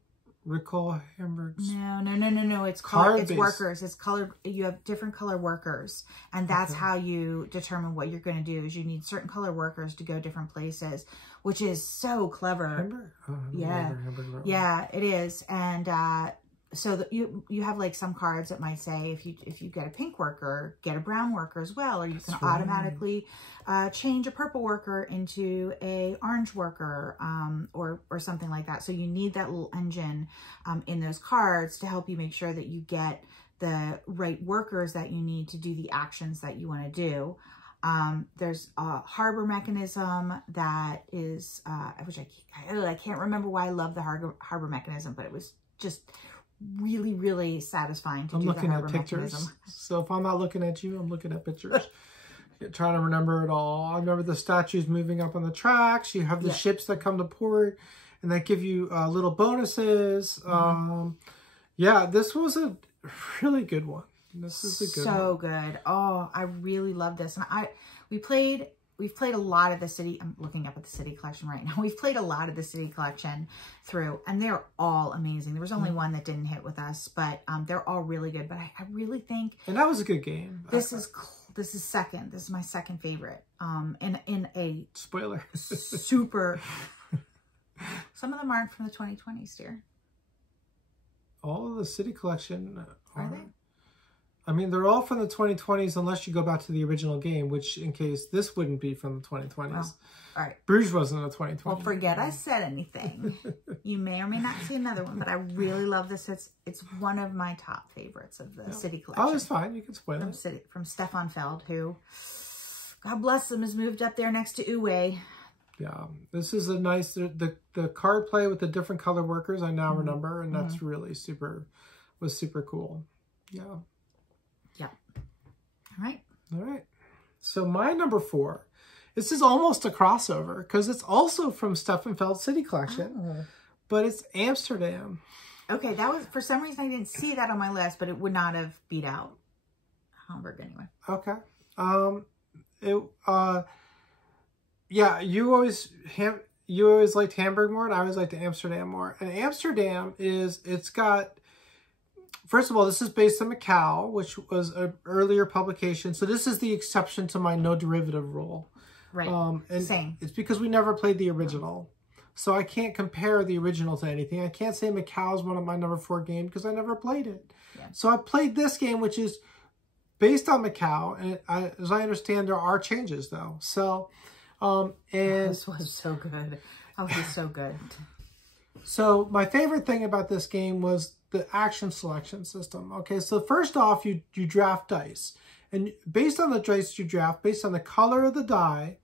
recall Hamburg's. No. It's called, it's workers. It's colored. You have different color workers, and that's how you determine what you're going to do. Is you need certain color workers to go different places, which is so clever. Hamburg? Oh, yeah, Hamburg. Yeah, it is. And so you have like some cards that might say if you get a pink worker, get a brown worker as well, or you can automatically change a purple worker into a orange worker, or something like that. So you need that little engine in those cards to help you make sure that you get the right workers that you need to do the actions that you want to do. There's a harbor mechanism that is, which I can't remember why I love the harbor mechanism, but it was just really, really satisfying to do the harbor mechanism. I'm looking at pictures. So if I'm not looking at you, I'm looking at pictures. Trying to remember it all. I remember the statues moving up on the tracks. You have the ships that come to port and that give you little bonuses. Yeah, this was a really good one. This is a good one. So good. Oh, I really love this. And we've played a lot of the city. I'm looking up at the city collection right now. We've played a lot of the city collection through, and they're all amazing. There was only one that didn't hit with us, but they're all really good. But I really think, and that was a good game. This is second. This is my second favorite. In a spoiler, super. Some of them aren't from the 2020s, dear. All of the city collection are they? I mean, they're all from the 2020s unless you go back to the original game, which in case this wouldn't be from the 2020s. Well, all right. Bruges wasn't a 2020. Well, forget I said anything. You may or may not see another one, but I really love this. It's one of my top favorites of the city collection. Oh, it's fine. You can spoil it. From Stefan Feld, who, God bless him, has moved up there next to Uwe. Yeah, this is a nice, the card play with the different color workers, I now remember, and that's really was super cool. Yeah. Yeah. All right. All right. So my number 4, this is almost a crossover because it's also from Stefan Feld City Collection, but it's Amsterdam. Okay, that was, for some reason I didn't see that on my list, but it would not have beat out Hamburg anyway. Okay. Yeah, you always liked Hamburg more, and I always liked Amsterdam more. And Amsterdam it's got, first of all, this is based on Macau, which was an earlier publication. So this is the exception to my no derivative rule. Right. And same. It's because we never played the original. So I can't compare the original to anything. I can't say Macau is one of my number 4 games because I never played it. Yeah. So I played this game, which is based on Macau. And as I understand, there are changes, though. So, and this was so good. Oh, it was so good. So my favorite thing about this game was the action selection system. Okay, so first off, you draft dice. And based on the dice you draft, based on the color of the die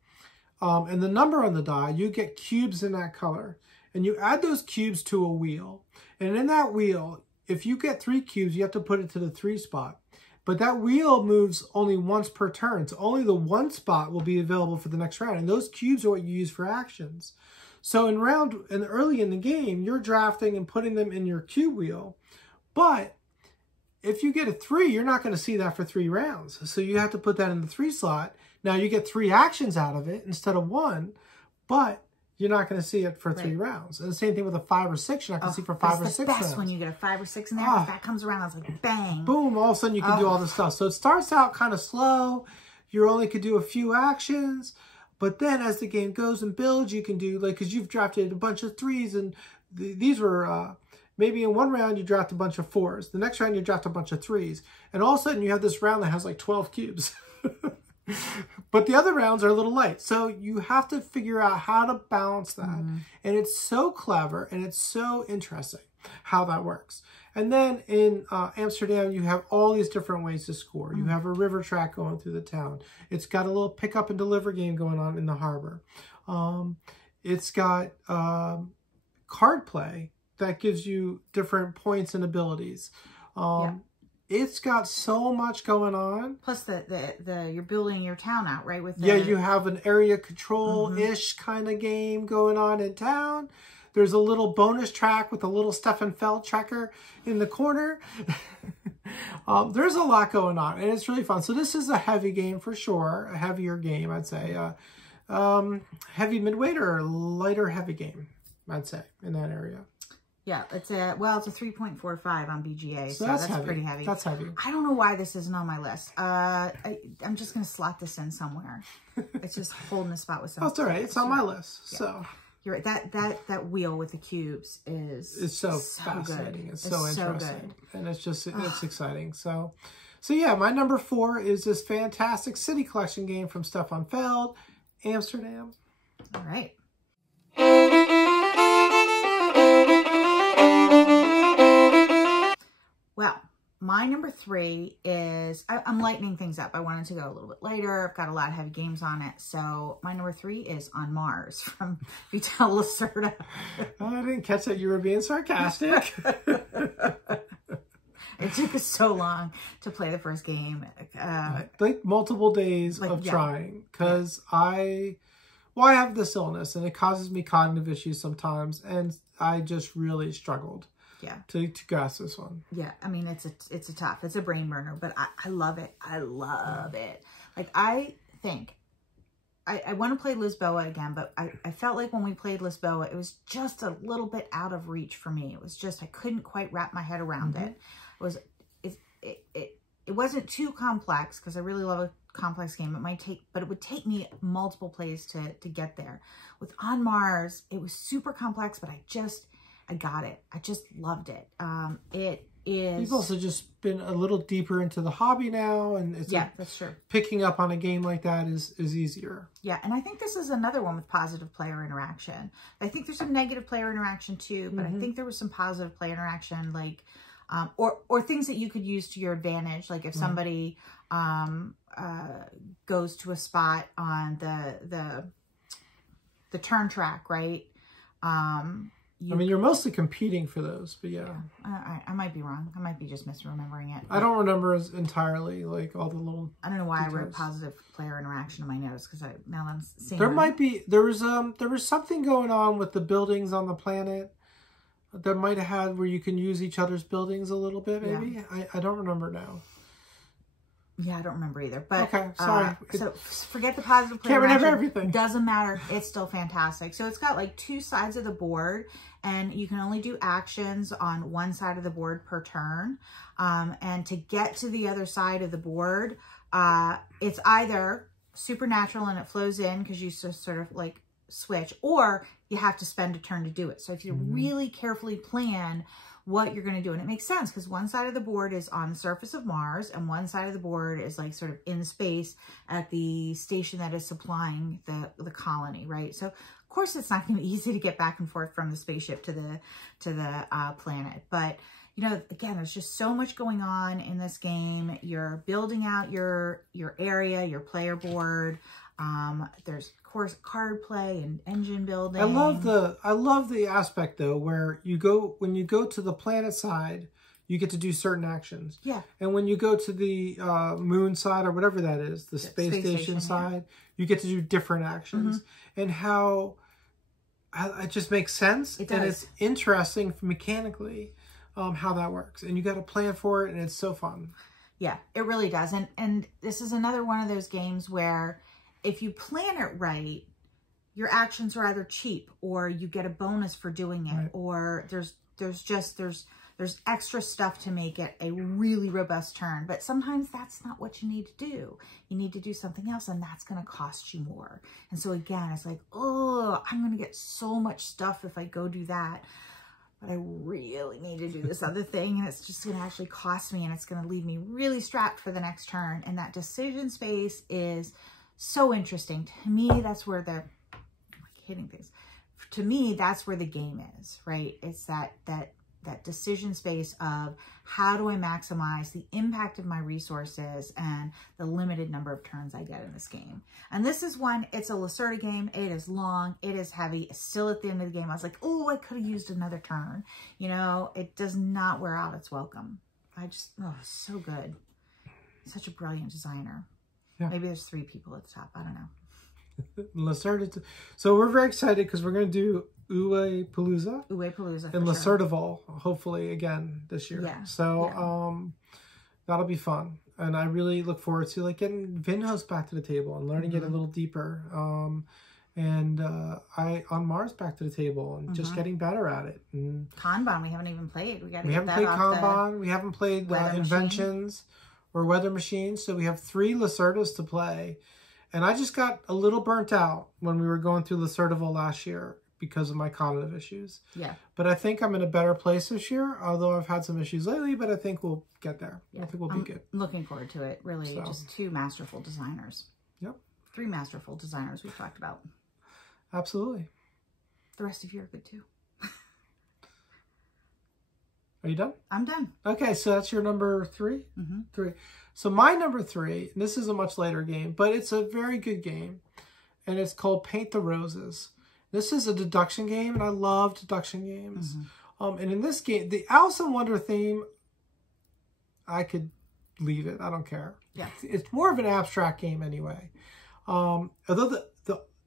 and the number on the die, you get cubes in that color. And you add those cubes to a wheel. And in that wheel, if you get 3 cubes, you have to put it to the 3 spot. But that wheel moves only once per turn. So only the 1 spot will be available for the next round. And those cubes are what you use for actions. So early in the game, you're drafting and putting them in your cube wheel. But if you get a 3, you're not going to see that for 3 rounds. So you have to put that in the 3 slot. Now you get 3 actions out of it instead of 1, but you're not going to see it for 3 rounds. And the same thing with a 5 or 6, you're not going to see for 5 or 6 rounds. It's the best when you get a 5 or 6 in there. If that comes around, it's like bang. Boom, all of a sudden you can do all this stuff. So it starts out kind of slow. You only could do a few actions. But then as the game goes and builds, you can do, like, because you've drafted a bunch of 3s, and these were, maybe in one round you draft a bunch of 4s. The next round you draft a bunch of 3s. And all of a sudden you have this round that has like 12 cubes. But the other rounds are a little light. So you have to figure out how to balance that. And it's so clever and it's so interesting how that works. And then in Amsterdam, you have all these different ways to score. You have a river track going through the town. It's got a little pick up and deliver game going on in the harbor. It's got card play that gives you different points and abilities. It's got so much going on. Plus you're building your town out, right? With you have an area control-ish kind of game going on in town. There's a little bonus track with a little Stefan Feld tracker in the corner. There's a lot going on, and it's really fun. So this is a heavy game for sure, a heavier game, I'd say. Heavy midweight or lighter heavy game, I'd say, in that area. Yeah, it's a 3.45 on BGA, so that's pretty heavy. That's heavy. I don't know why this isn't on my list. I'm just going to slot this in somewhere. It's just holding a spot with something. That's all right. It's on my list. So You're right. That wheel with the cubes is so fascinating. Good. It's so interesting. And it's just, it's exciting. So yeah, my number 4 is this fantastic city collection game from Stefan Feld, Amsterdam. All right. Well, my number 3 is, I'm lightening things up. I wanted to go a little bit later. I've got a lot of heavy games on it. So my number 3 is On Mars from Vital Lacerda. Oh, I didn't catch that you were being sarcastic. It took us so long to play the first game. Like multiple days of trying. Because I have this illness and it causes me cognitive issues sometimes. And I just really struggled. Yeah. To grasp this one. Yeah. I mean, it's a brain burner, but I love it. I love it. Like, I think I want to play Lisboa again, but I felt like when we played Lisboa, it was just a little bit out of reach for me. It was just, I couldn't quite wrap my head around it. It wasn't too complex because I really love a complex game. But it would take me multiple plays to get there. With On Mars, it was super complex, but I got it. I just loved it. It is... You've also just been a little deeper into the hobby now, and it's that's true. Picking up on a game like that is easier. Yeah, and I think this is another one with positive player interaction. I think there's some negative player interaction too, but I think there was some positive player interaction, like, or things that you could use to your advantage. Like if somebody goes to a spot on the turn track, right? I mean, you're mostly competing for those, but yeah. I might be wrong. I might be just misremembering it. I don't remember as entirely, like, all the little I don't know why details. I wrote positive player interaction in my notes, because now I'm seeing... There was something going on with the buildings on the planet that might have had where you can use each other's buildings a little bit, maybe? Yeah. I don't remember now. Yeah, I don't remember either. But okay, sorry. So forget the positive player. Can't remember everything. Doesn't matter. It's still fantastic. So it's got like 2 sides of the board, and you can only do actions on one side of the board per turn. And to get to the other side of the board, it's either supernatural and it flows in because you sort of like switch, or you have to spend a turn to do it. So if you really carefully plan what you're going to do, and it makes sense because one side of the board is on the surface of Mars and one side of the board is like sort of in space at the station that is supplying the colony, right? So of course it's not going to be easy to get back and forth from the spaceship to the planet, but you know, again, there's just so much going on in this game. You're building out your area, your player board. There's of course card play and engine building. I love the aspect though where when you go to the planet side, you get to do certain actions. Yeah. And when you go to the moon side or whatever that is, the space station side, you get to do different actions. And how it just makes sense. It does. And it's interesting mechanically how that works. And you got to plan for it, and it's so fun. Yeah, it really does. And this is another one of those games where if you plan it right, your actions are either cheap or you get a bonus for doing it, or there's extra stuff to make it a really robust turn. But sometimes that's not what you need to do. You need to do something else, and that's going to cost you more. And so again, it's like, oh, I'm going to get so much stuff if I go do that, but I really need to do this other thing, and it's just going to actually cost me, and it's going to leave me really strapped for the next turn. And that decision space is so interesting. To me, that's where the hitting things. To me, that's where the game is, right? It's that decision space of how do I maximize the impact of my resources and the limited number of turns I get in this game. And this is one, it's a Lacerda game. It is long, it is heavy. It's still at the end of the game, I was like, oh, I could have used another turn. You know, it does not wear out its welcome. So good. Such a brilliant designer. Yeah. Maybe there's 3 people at the top. I don't know. Lacerda. So we're very excited because we're going to do Uwe Palooza. And Lacerda, hopefully again this year. Yeah. So that'll be fun. And I really look forward to like getting Vinhos back to the table and learning it a little deeper. And On Mars back to the table and just getting better at it. And Kanban we haven't even played. We haven't played Kanban. We haven't played Inventions or Weather Machines. So we have 3 Lacerdas to play. And I just got a little burnt out when we were going through Lacerda last year because of my cognitive issues. Yeah. But I think I'm in a better place this year, although I've had some issues lately, but I think we'll get there. Yeah. I think we'll be good. Looking forward to it. Really, just 2 masterful designers. Yep. 3 masterful designers we've talked about. Absolutely. The rest of you are good too. Are you done? I'm done. Okay, so that's your number 3? Mm-hmm. 3. So my number 3, and this is a much later game, but it's a very good game, and it's called Paint the Roses. This is a deduction game, and I love deduction games. Mm-hmm. And in this game, the Alice in Wonder theme, I could leave it. I don't care. Yeah. It's more of an abstract game anyway. Although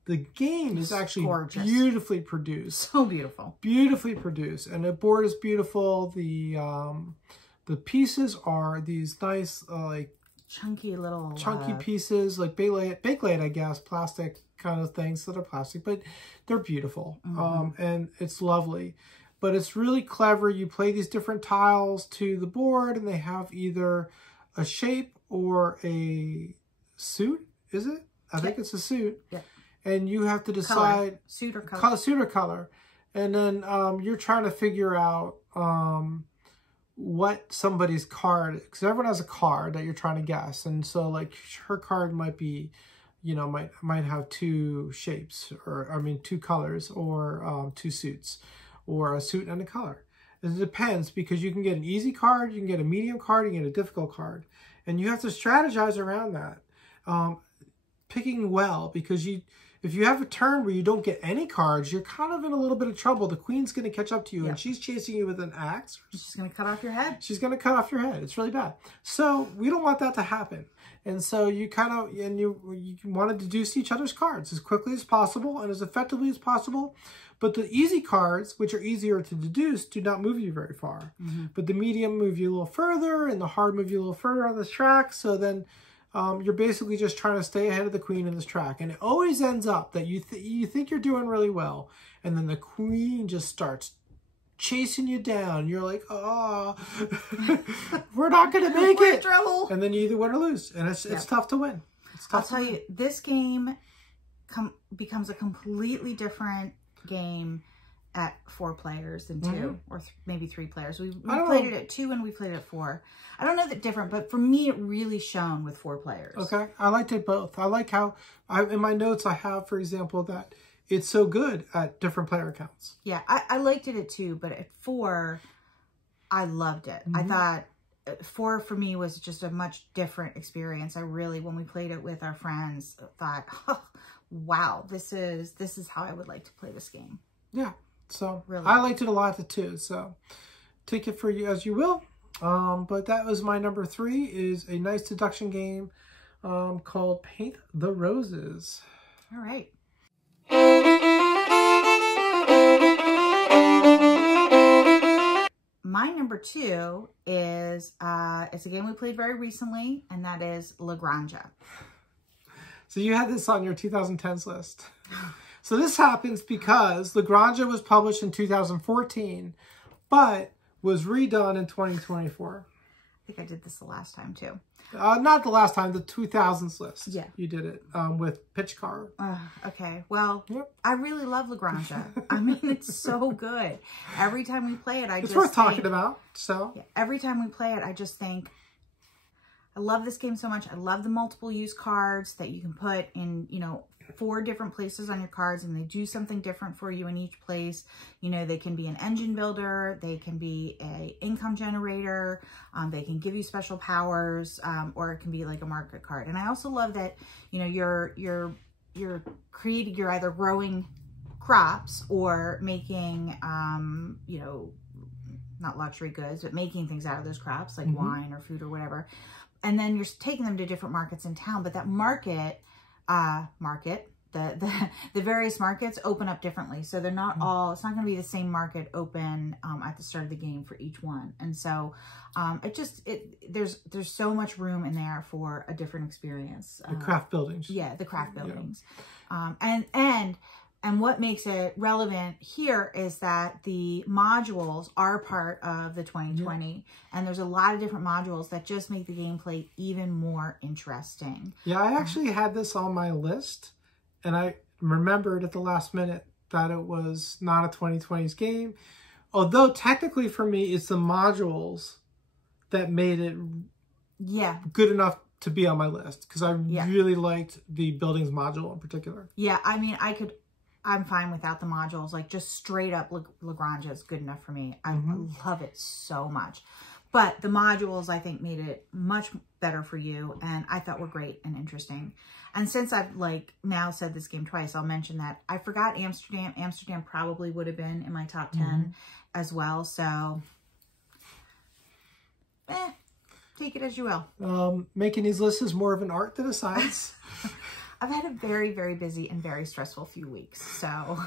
the game is actually gorgeous. Beautifully produced. So beautiful. Beautifully produced. And the board is beautiful. The pieces are these nice, like... chunky little... chunky pieces, like Bakelite, I guess, plastic kind of things that are plastic, but they're beautiful. Mm-hmm. And it's lovely. But it's really clever. You play these different tiles to the board, and they have either a shape or a suit, is it? I think it's a suit. Yeah. And you have to decide... color. Suit or color. Suit or color. And then you're trying to figure out what somebody's card... Because everyone has a card that you're trying to guess. And so, like, her card might be, you know, might have 2 shapes. Or, I mean, 2 colors. Or 2 suits. Or a suit and a color. It depends, because you can get an easy card, you can get a medium card, you can get a difficult card. And you have to strategize around that. Picking well, because if you have a turn where you don't get any cards, you're kind of in a little bit of trouble. The queen's going to catch up to you, and she's chasing you with an axe. She's going to cut off your head. She's going to cut off your head. It's really bad. So we don't want that to happen. And so you kind of, and you want to deduce each other's cards as quickly as possible and as effectively as possible. But the easy cards, which are easier to deduce, do not move you very far. Mm-hmm. But the medium move you a little further, and the hard move you a little further on this track. So then you're basically just trying to stay ahead of the queen in this track. And it always ends up that you think you're doing really well, and then the queen just starts chasing you down. You're like, oh, we're not going to make it. In trouble. And then you either win or lose. And it's tough to win. It's tough I'll tell you, this game becomes a completely different game at 4 players than 2 or maybe 3 players. We played it at 2 and we played it at 4. I don't know that different, but for me, it really shone with 4 players. Okay. I liked it both. I like how, in my notes, I have, for example, that it's so good at different player counts. Yeah, I liked it at 2, but at 4, I loved it. I thought 4 for me was just a much different experience. I really, when we played it with our friends, thought, oh, wow, this is how I would like to play this game. Yeah. So really, I liked it a lot too. So take it for you as you will. But that was my number 3, is a nice deduction game called Paint the Roses. All right. My number 2 is it's a game we played very recently, and that is La Granja. So you had this on your 2010s list. So this happens because La Granja was published in 2014, but was redone in 2024. I think I did this the last time too. Not the last time, the 2000s list. Yeah. You did it with Pitch Car. Okay. Well, I really love La Granja. I mean, it's so good. Every time we play it, it's worth talking about. So yeah, every time we play it, I just think, I love this game so much. I love the multiple use cards that you can put in, 4 different places on your cards, and they do something different for you in each place. They can be an engine builder, they can be a income generator, they can give you special powers, or it can be like a market card. And I also love that, you're creating, you're either growing crops or making, not luxury goods, but making things out of those crops, like wine or food or whatever. And then you're taking them to different markets in town, but that the various markets open up differently. So they're not all, it's not going to be the same market open at the start of the game for each one. And so there's so much room in there for a different experience. The craft buildings. Yeah, the craft buildings. And what makes it relevant here is that the modules are part of the 2020, and there's a lot of different modules that just make the gameplay even more interesting. Yeah, I actually had this on my list, and I remembered at the last minute that it was not a 2020s game. Although technically for me, it's the modules that made it good enough to be on my list. Because I really liked the buildings module in particular. Yeah, I mean, I'm fine without the modules. Like, just straight up Lagrange is good enough for me. I love it so much. But the modules, I think, made it much better for you, and I thought were great and interesting. And since I've, like, now said this game twice, I'll mention that I forgot Amsterdam. Amsterdam probably would have been in my top 10 as well, so take it as you will. Making these lists is more of an art than a science. I've had a very, very busy and very stressful few weeks, so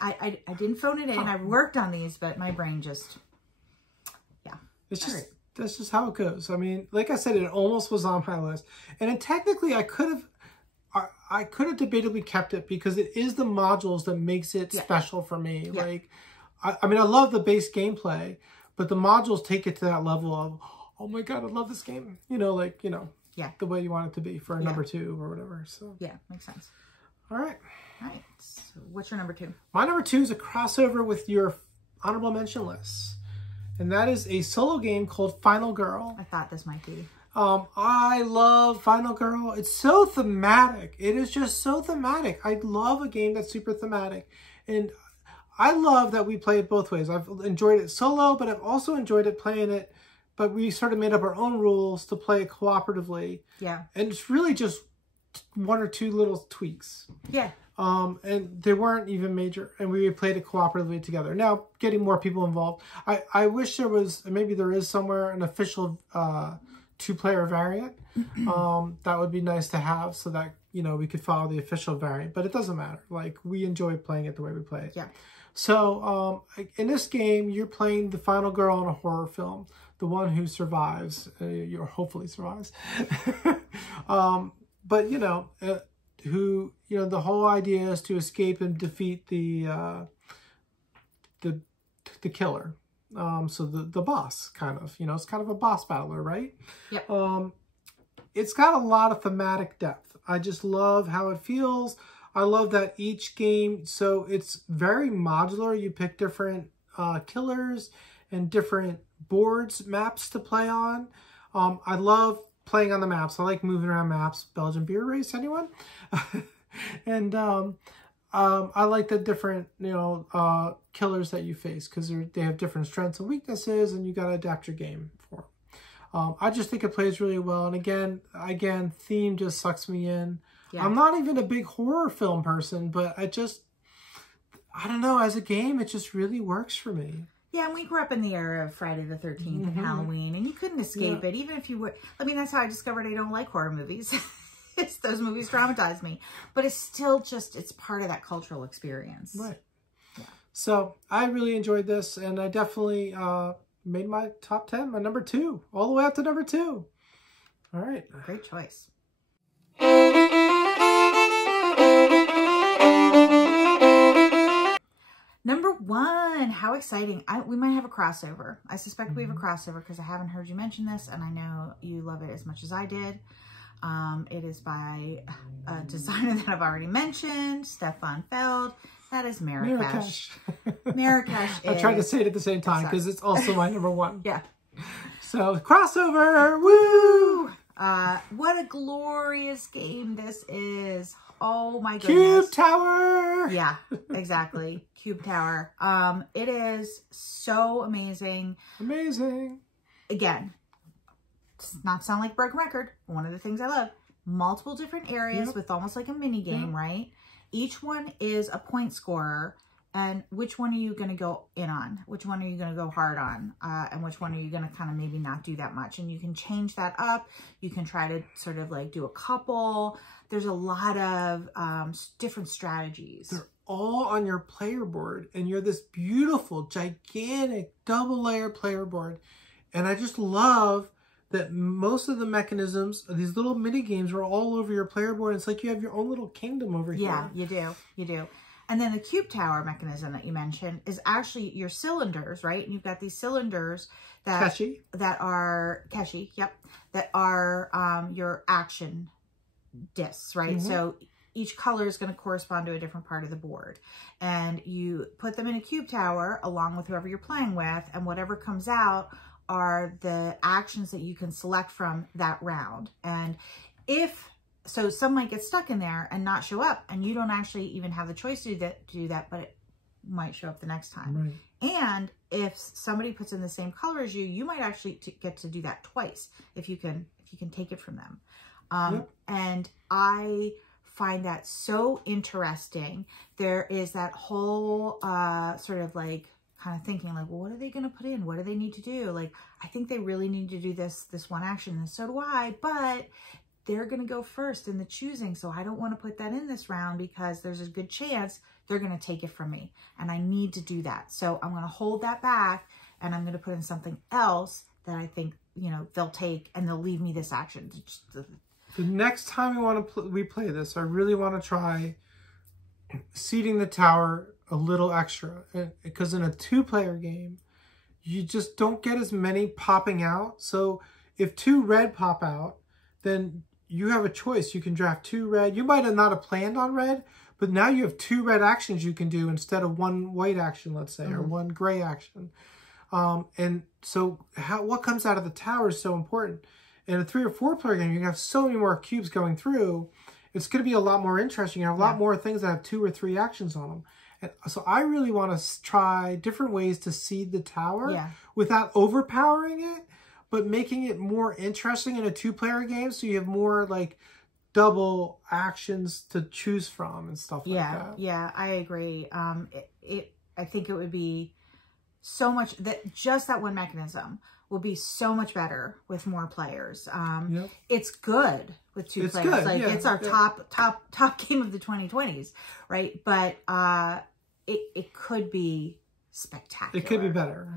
I didn't phone it in. I worked on these, but my brain just... It's just, that's just how it goes. I mean, like I said, it almost was on my list. And then technically I could have debatably kept it because it is the modules that makes it special for me. Yeah. Like, I mean, I love the base gameplay, but the modules take it to that level of, oh my God, I love this game. You know, like, you know, the way you want it to be for a number 2 or whatever. So yeah, makes sense. All right. All right. So what's your number 2? My number 2 is a crossover with your honorable mention list. And that is a solo game called Final Girl. I thought this might be. I love Final Girl. It's so thematic. It is just so thematic. I love a game that's super thematic. And I love that we play it both ways. I've enjoyed it solo, but I've also enjoyed it playing it. But we sort of made up our own rules to play it cooperatively. Yeah. And it's really just 1 or 2 little tweaks. Yeah. And they weren't even major, and we played it cooperatively together. Now, getting more people involved. I wish there was, maybe there is somewhere, an official 2-player variant. That would be nice to have so that, you know, we could follow the official variant, but it doesn't matter. Like, we enjoy playing it the way we play it. Yeah. So, in this game, you're playing the final girl in a horror film, the one who survives, or hopefully survives. But, you know, who, you know, the whole idea is to escape and defeat the killer. So the boss, kind of, you know, it's kind of a boss battler, right? Yep. It's got a lot of thematic depth. I just love how it feels. I love that each game, so it's very modular. You pick different killers and different boards, maps to play on. I love playing on the maps. I like moving around maps. Belgian beer race, anyone? And I like the different, you know, killers that you face because they have different strengths and weaknesses, and you got to adapt your game for them. I just think it plays really well. And again, theme just sucks me in. Yeah. I'm not even a big horror film person, but I don't know, as a game, it just really works for me. Yeah, and we grew up in the era of Friday the 13th and Halloween, and you couldn't escape it, even if you would. I mean, that's how I discovered I don't like horror movies. Those movies traumatized me. But it's still just, it's part of that cultural experience. Right. Yeah. So, I really enjoyed this, and I definitely made my top 10, my number 2, all the way up to number 2. All right. Great choice. Number 1, how exciting. We might have a crossover. I suspect we have a crossover because I haven't heard you mention this, and I know you love it as much as I did. It is by a designer that I've already mentioned, Stefan Feld. That is Marrakesh. Marrakesh I tried to say it at the same time because it's also my number 1. Yeah. So, crossover! Woo! What a glorious game this is. Oh my goodness. Cube Tower! Yeah, exactly. Cube Tower. It is so amazing. Amazing. Again, does not sound like broken record. One of the things I love. Multiple different areas with almost like a mini game, right? Each one is a point scorer. And which one are you going to go in on? Which one are you going to go hard on? And which one are you going to kind of maybe not do that much? And you can change that up. You can try to sort of like do a couple. There's a lot of different strategies. They're all on your player board. And you're this beautiful, gigantic, double-layer player board. And I just love that most of the mechanisms, these little mini games, are all over your player board. It's like you have your own little kingdom over here. Yeah, you do. You do. And then the cube tower mechanism that you mentioned is actually your cylinders, right? And you've got these cylinders that are your action discs, right? So each color is going to correspond to a different part of the board. And you put them in a cube tower along with whoever you're playing with, and whatever comes out are the actions that you can select from that round. And so some might get stuck in there and not show up, and you don't actually even have the choice to do that, but it might show up the next time. Right. And if somebody puts in the same color as you, you might actually get to do that twice if you can take it from them. Yep. And I find that so interesting. There is that whole sort of like kind of thinking like, well, what are they going to put in? What do they need to do? Like, I think they really need to do this one action, and so do I, but they're going to go first in the choosing. So I don't want to put that in this round because there's a good chance they're going to take it from me, and I need to do that. So I'm going to hold that back, and I'm going to put in something else that I think, you know, they'll take, and they'll leave me this action. The next time we play this, I really want to try seeding the tower a little extra, because in a 2-player game, you just don't get as many popping out. So if 2 red pop out, then you have a choice. You can draft 2 red. You might not have planned on red, but now you have 2 red actions you can do instead of 1 white action, let's say, or 1 gray action. And so what comes out of the tower is so important. In a 3 or 4-player game, you have so many more cubes going through. It's going to be a lot more interesting. You have a lot more things that have 2 or 3 actions on them. And so I really want to try different ways to seed the tower without overpowering it, but making it more interesting in a 2-player game, so you have more like double actions to choose from and stuff like that. Yeah, I agree. I think it would be so much that just that one mechanism will be so much better with more players. It's good with 2 players. Good. Like it's our top game of the 2020s, right? But it could be spectacular. It could be better.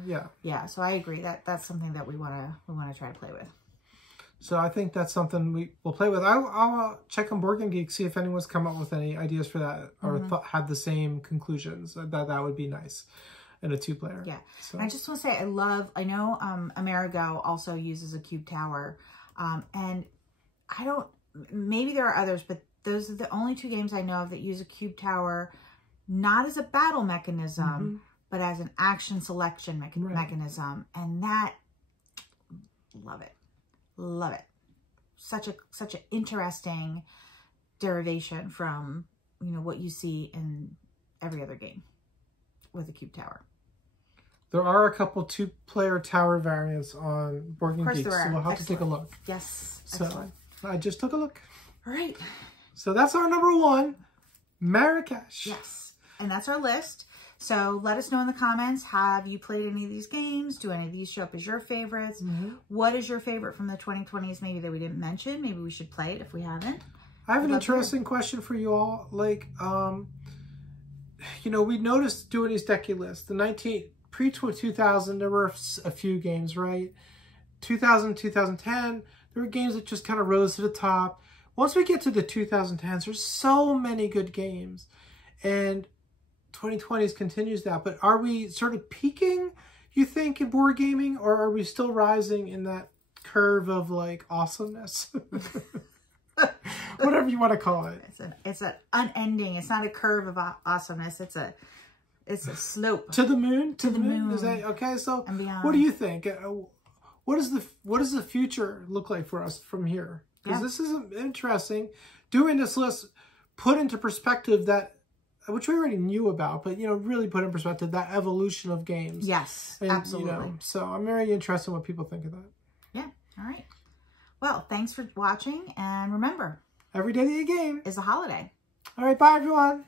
Yeah. So I agree that that's something that we want to try to play with. So I think that's something we'll play with. I'll check on Board Game Geek, see if anyone's come up with any ideas for that or had the same conclusions. That would be nice in a 2-player. Yeah. So. I just want to say I know Amerigo also uses a cube tower, and maybe there are others, but those are the only 2 games I know of that use a cube tower, not as a battle mechanism, but as an action selection mechanism. And that, love it. Love it. Such an interesting derivation from, you know, what you see in every other game with a cube tower. There are a couple 2-player tower variants on Board Game Geek, so we'll have to take a look. Yes. So excellent. I just took a look. All right. So that's our number 1, Marrakesh. Yes. And that's our list. So let us know in the comments, have you played any of these games? Do any of these show up as your favorites? What is your favorite from the 2020s maybe that we didn't mention? Maybe we should play it if we haven't. I have an interesting question for you all. Like, you know, we noticed doing these decade lists. The pre-2000, there were a few games, right? 2000, 2010, there were games that just kind of rose to the top. Once we get to the 2010s, there's so many good games. And 2020s continues that. But are we sort of peaking, you think, in board gaming? Or are we still rising in that curve of, like, awesomeness? Whatever you want to call it. It's an unending. It's not a curve of awesomeness. It's a slope to the moon. To the moon. Is that okay? So, what do you think? What does the future look like for us from here? Because this is interesting. Doing this list put into perspective that, which we already knew about, but, you know, really put in perspective that evolution of games. Yes, and, absolutely. You know, so I'm very interested in what people think of that. Yeah. All right. Well, thanks for watching, and remember, every day of the game is a holiday. All right, bye everyone.